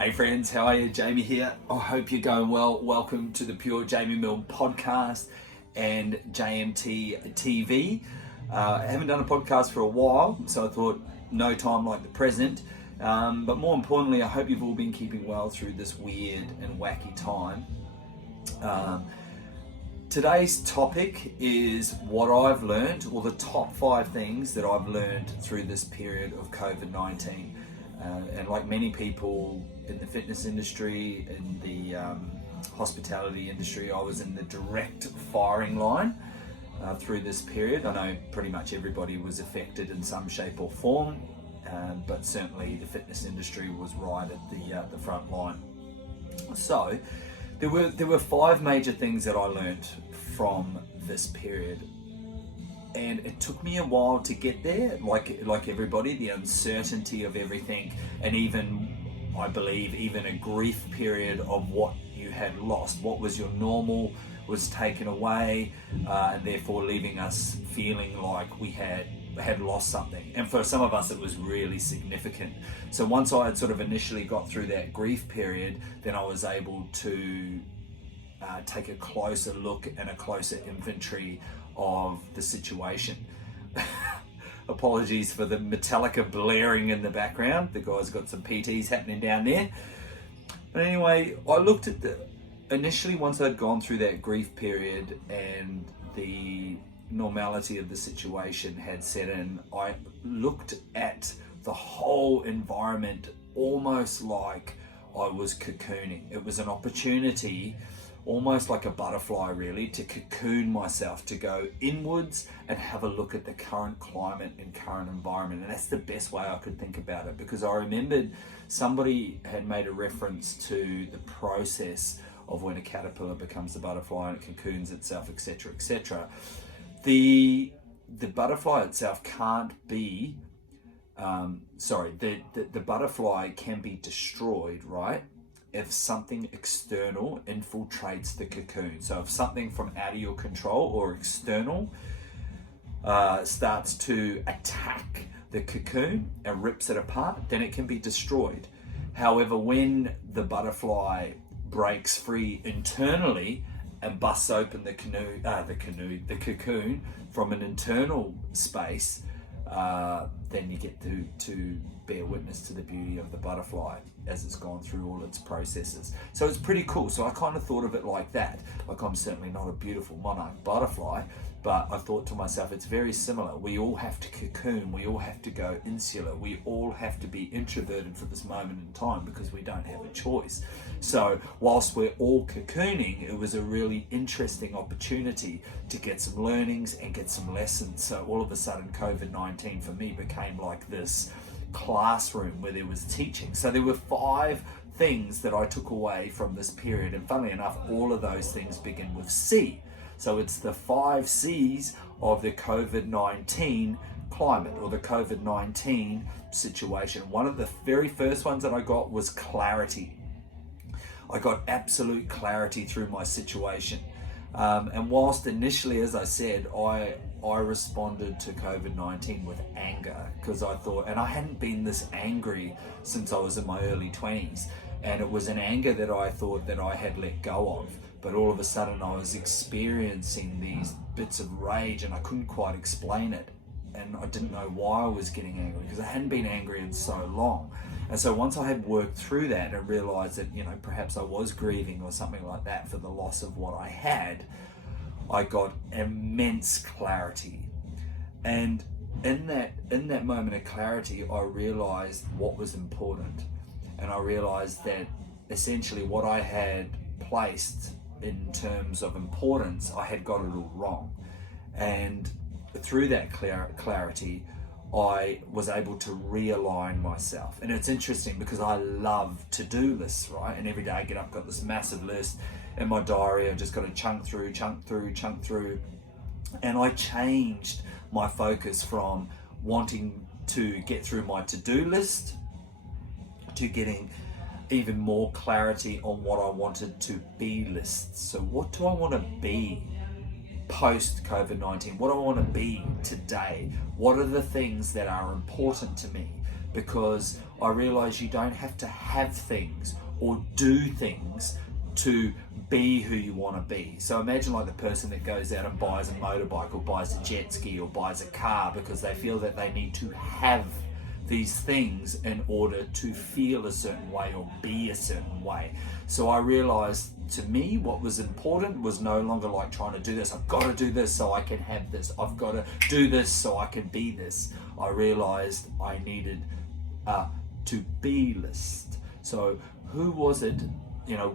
Hey friends, how are you? Jamie here. I hope you're going well. Welcome to the Pure Jamie Milne podcast and JMTTv. I haven't done a podcast for a while, so I thought no time like the present. But more importantly, I hope you've all been keeping well through this weird and wacky time. Today's topic is what I've learned, or the top 5 things that I've learned through this period of COVID-19. And like many people in the fitness industry, in the hospitality industry, I was in the direct firing line through this period. I know pretty much everybody was affected in some shape or form, but certainly the fitness industry was right at the front line. So there were 5 major things that I learned from this period. And it took me a while to get there, like everybody, the uncertainty of everything, and even, I believe, even a grief period of what you had lost. What was your normal was taken away, and therefore leaving us feeling like we had lost something. And for some of us, it was really significant. So once I had sort of initially got through that grief period, then I was able to take a closer look and a closer inventory of the situation. Apologies for the Metallica blaring in the background. The guy's got some PTs happening down there. But anyway, I looked at initially once I'd gone through that grief period and the normality of the situation had set in, I looked at the whole environment almost like I was cocooning. It was an opportunity, almost like a butterfly really, to cocoon myself, to go inwards and have a look at the current climate and current environment. And that's the best way I could think about it, because I remembered somebody had made a reference to the process of when a caterpillar becomes a butterfly and it cocoons itself, etc., etc. The butterfly itself can't be the butterfly can be destroyed, right, if something external infiltrates the cocoon. So if something from out of your control or external starts to attack the cocoon and rips it apart, then it can be destroyed. However, when the butterfly breaks free internally and busts open the cocoon from an internal space, then you get to bear witness to the beauty of the butterfly as it's gone through all its processes. So it's pretty cool. So I kind of thought of it like that. Like, I'm certainly not a beautiful monarch butterfly, but I thought to myself, it's very similar. We all have to cocoon. We all have to go insular. We all have to be introverted for this moment in time because we don't have a choice. So whilst we're all cocooning, it was a really interesting opportunity to get some learnings and get some lessons. So all of a sudden, COVID-19 for me became like this classroom where there was teaching. So there were 5 things that I took away from this period, and funnily enough, all of those things begin with C. So it's the 5 C's of the COVID-19 climate, or the COVID-19 situation. One of the very first ones that I got was clarity. I got absolute clarity through my situation. And whilst initially, as I said, I responded to COVID-19 with anger, because I thought, and I hadn't been this angry since I was in my early 20s, and it was an anger that I thought that I had let go of. But all of a sudden I was experiencing these bits of rage and I couldn't quite explain it. And I didn't know why I was getting angry, because I hadn't been angry in so long. And so once I had worked through that and realized that, perhaps I was grieving or something like that for the loss of what I had, I got immense clarity. And in that moment of clarity, I realized what was important. And I realized that essentially what I had placed in terms of importance, I had got it all wrong. And through that clarity, I was able to realign myself. And it's interesting because I love to-do lists, right? And every day I get up, got this massive list in my diary. I just got to chunk through. And I changed my focus from wanting to get through my to-do list to getting even more clarity on what I wanted to be lists. So what do I want to be post COVID-19? What do I want to be today? What are the things that are important to me? Because I realized you don't have to have things or do things to be who you want to be. So imagine like the person that goes out and buys a motorbike or buys a jet ski or buys a car because they feel that they need to have these things in order to feel a certain way or be a certain way. So I realized, to me, what was important was no longer like trying to do this. I've got to do this so I can have this. I've got to do this so I can be this. I realized I needed a to be list. So who was it?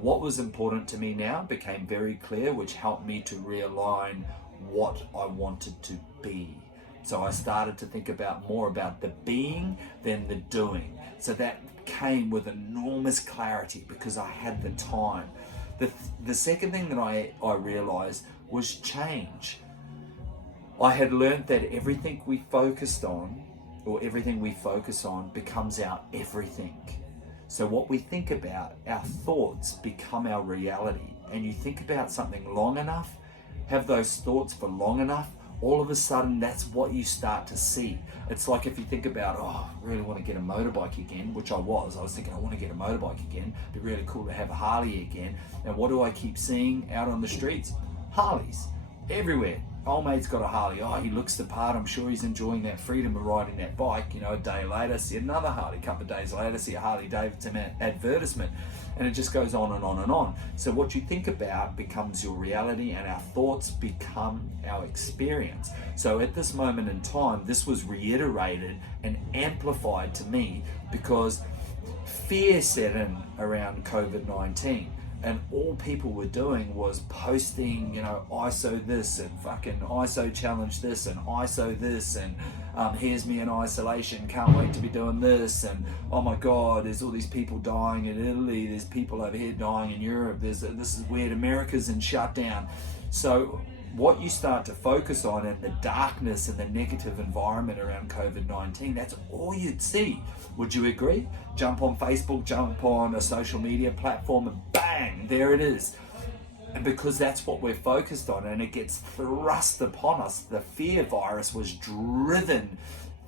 What was important to me now became very clear, which helped me to realign what I wanted to be. So I started to think more about the being than the doing. So that came with enormous clarity because I had the time. The second thing that I realized was change. I had learned that everything we focus on becomes our everything. So what we think about, our thoughts become our reality. And you think about something long enough, have those thoughts for long enough, all of a sudden that's what you start to see. It's like if you think about, I really want to get a motorbike again, which I was thinking I want to get a motorbike again. It'd be really cool to have a Harley again. And what do I keep seeing out on the streets? Harleys everywhere. Old mate's got a Harley. He looks the part. I'm sure he's enjoying that freedom of riding that bike. A day later, see another Harley. A couple of days later, see a Harley Davidson advertisement. And it just goes on and on and on. So what you think about becomes your reality, and our thoughts become our experience. So at this moment in time, this was reiterated and amplified to me because fear set in around COVID-19. And all people were doing was posting, ISO this and fucking ISO challenge this and ISO this and here's me in isolation, can't wait to be doing this, and oh my God, there's all these people dying in Italy, there's people over here dying in Europe, this is weird, America's in shutdown. So what you start to focus on in the darkness and the negative environment around COVID-19, that's all you'd see. Would you agree? Jump on Facebook, jump on a social media platform, and bang, there it is. And because that's what we're focused on, and it gets thrust upon us, the fear virus was driven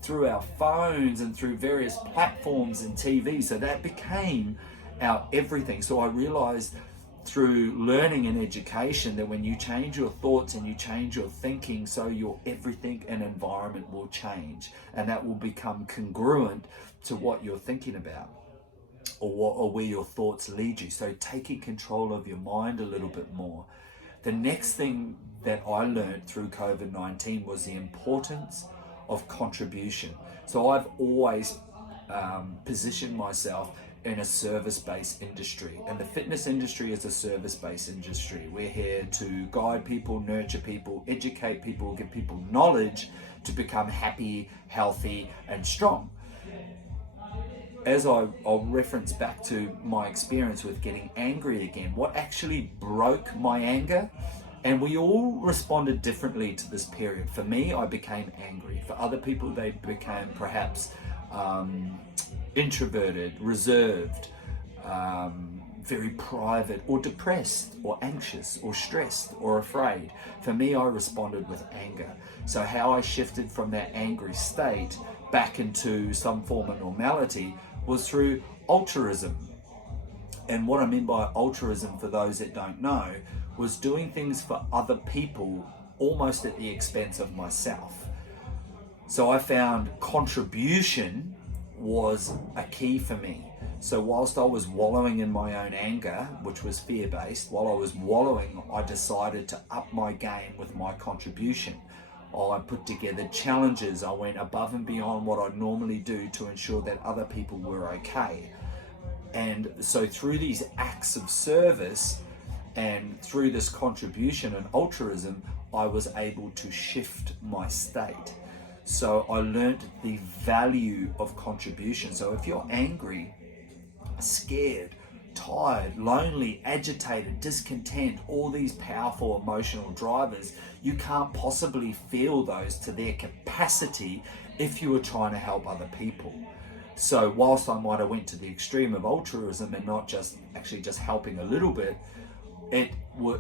through our phones and through various platforms and TV. So that became our everything. So I realized through learning and education that when you change your thoughts and you change your thinking, so your everything and environment will change, and that will become congruent to what you're thinking about or where your thoughts lead you. So taking control of your mind a little bit more. The next thing that I learned through COVID-19 was the importance of contribution. So I've always positioned myself in a service-based industry, and the fitness industry is a service-based industry. We're here to guide people, nurture people, educate people, give people knowledge to become happy, healthy, and strong. As I'll reference back to my experience with getting angry again, what actually broke my anger, and we all responded differently to this period. For me, I became angry. For other people, they became perhaps introverted, reserved, very private, or depressed, or anxious, or stressed, or afraid. For me, I responded with anger. So how I shifted from that angry state back into some form of normality was through altruism. And what I mean by altruism, for those that don't know, was doing things for other people almost at the expense of myself. So I found contribution was a key for me. So whilst I was wallowing in my own anger, which was fear-based, while I was wallowing, I decided to up my game with my contribution. I put together challenges. I went above and beyond what I'd normally do to ensure that other people were okay. And so through these acts of service and through this contribution and altruism, I was able to shift my state. So I learned the value of contribution. So if you're angry, scared, tired, lonely, agitated, discontent, all these powerful emotional drivers, you can't possibly feel those to their capacity if you were trying to help other people. So whilst I might have went to the extreme of altruism and not just actually just helping a little bit, it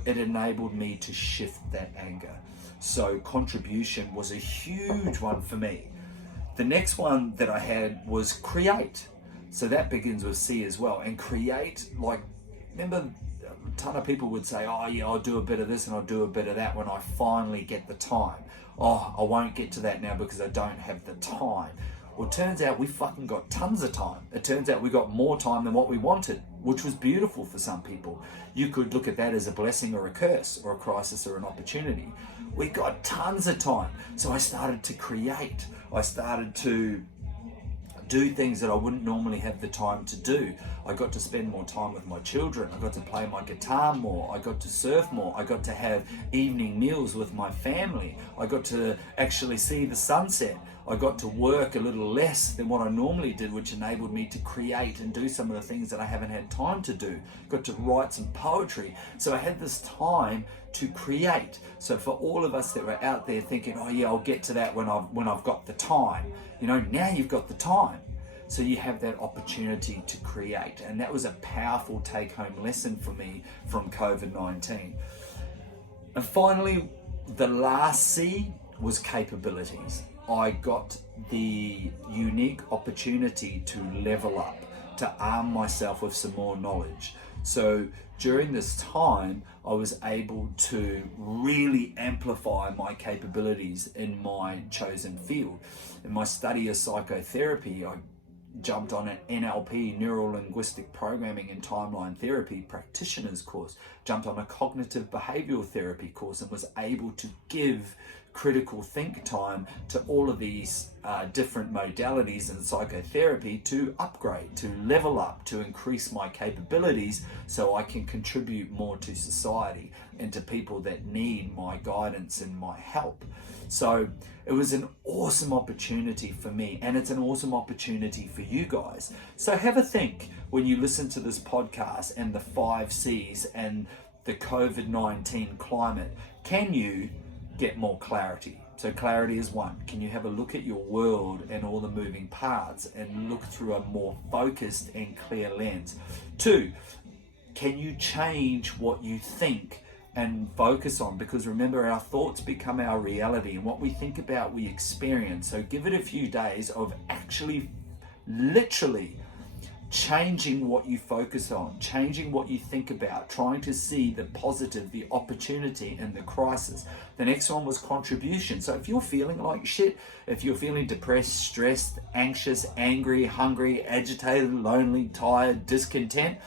enabled me to shift that anger. So contribution was a huge one for me. The next one that I had was create. So that begins with C as well. And create, like, remember a ton of people would say, oh yeah, I'll do a bit of this and I'll do a bit of that when I finally get the time. Oh, I won't get to that now because I don't have the time. Well, it turns out we fucking got tons of time. It turns out we got more time than what we wanted, which was beautiful for some people. You could look at that as a blessing or a curse or a crisis or an opportunity. We got tons of time. So I started to create. I started to do things that I wouldn't normally have the time to do. I got to spend more time with my children. I got to play my guitar more. I got to surf more. I got to have evening meals with my family. I got to actually see the sunset. I got to work a little less than what I normally did, which enabled me to create and do some of the things that I haven't had time to do. Got to write some poetry. So I had this time to create. So for all of us that were out there thinking, oh yeah, I'll get to that when I've got the time. You know, now you've got the time. So you have that opportunity to create. And that was a powerful take-home lesson for me from COVID-19. And finally, the last C was capabilities. I got the unique opportunity to level up, to arm myself with some more knowledge. So during this time, I was able to really amplify my capabilities in my chosen field. In my study of psychotherapy, I jumped on an NLP, neuro-linguistic programming and timeline therapy practitioner's course, jumped on a cognitive behavioral therapy course, and was able to give critical think time to all of these different modalities in psychotherapy to upgrade, to level up, to increase my capabilities so I can contribute more to society and to people that need my guidance and my help. So it was an awesome opportunity for me, and it's an awesome opportunity for you guys. So have a think when you listen to this podcast and the 5 C's and the COVID-19 climate. Can you get more clarity? So clarity is 1. Can you have a look at your world and all the moving parts and look through a more focused and clear lens? 2, can you change what you think and focus on? Because remember, our thoughts become our reality, and what we think about, we experience. So give it a few days of actually literally changing what you focus on, changing what you think about, trying to see the positive, the opportunity, and the crisis. The next one was contribution. So if you're feeling like shit, if you're feeling depressed, stressed, anxious, angry, hungry, agitated, lonely, tired, discontent,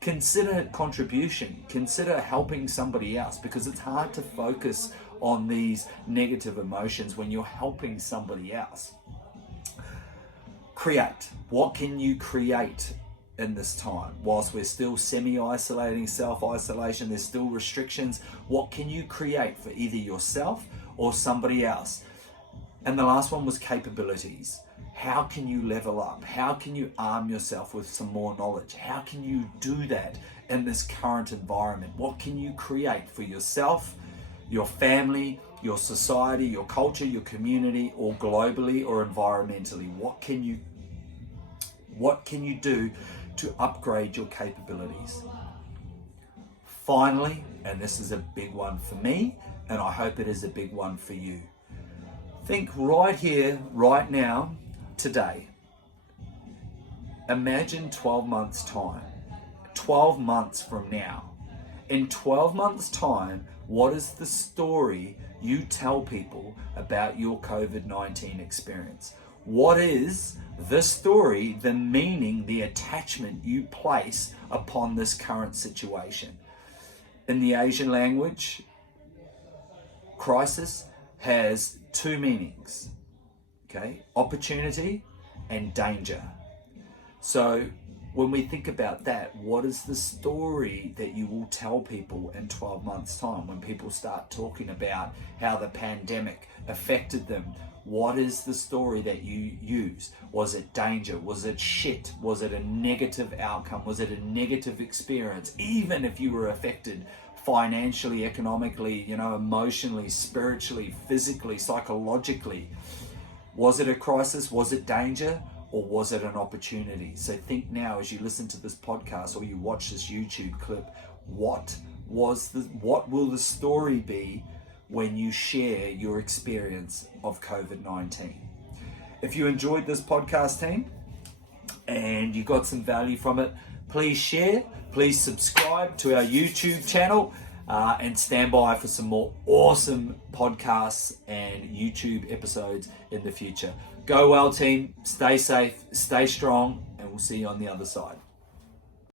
consider contribution. Consider helping somebody else, because it's hard to focus on these negative emotions when you're helping somebody else. Create. What can you create in this time? Whilst we're still semi-isolating, self-isolation, there's still restrictions. What can you create for either yourself or somebody else? And the last one was capabilities. How can you level up? How can you arm yourself with some more knowledge? How can you do that in this current environment? What can you create for yourself, your family, your society, your culture, your community, or globally or environmentally? What can you do to upgrade your capabilities? Finally, and this is a big one for me, and I hope it is a big one for you. Think right here, right now, today. Imagine 12 months' time, 12 months from now. In 12 months' time, what is the story you tell people about your COVID-19 experience? What is the story, the meaning, the attachment you place upon this current situation? In the Asian language, crisis has 2 meanings, okay? Opportunity and danger. So when we think about that, what is the story that you will tell people in 12 months' time when people start talking about how the pandemic affected them? What is the story that you use? Was it danger? Was it shit? Was it a negative outcome? Was it a negative experience? Even if you were affected financially, economically, emotionally, spiritually, physically, psychologically, was it a crisis? Was it danger? Or was it an opportunity? So think now as you listen to this podcast or you watch this YouTube clip, what will the story be when you share your experience of COVID-19? If you enjoyed this podcast, team, and you got some value from it, please share, please subscribe to our YouTube channel, and stand by for some more awesome podcasts and YouTube episodes in the future. Go well, team. Stay safe, stay strong, and we'll see you on the other side.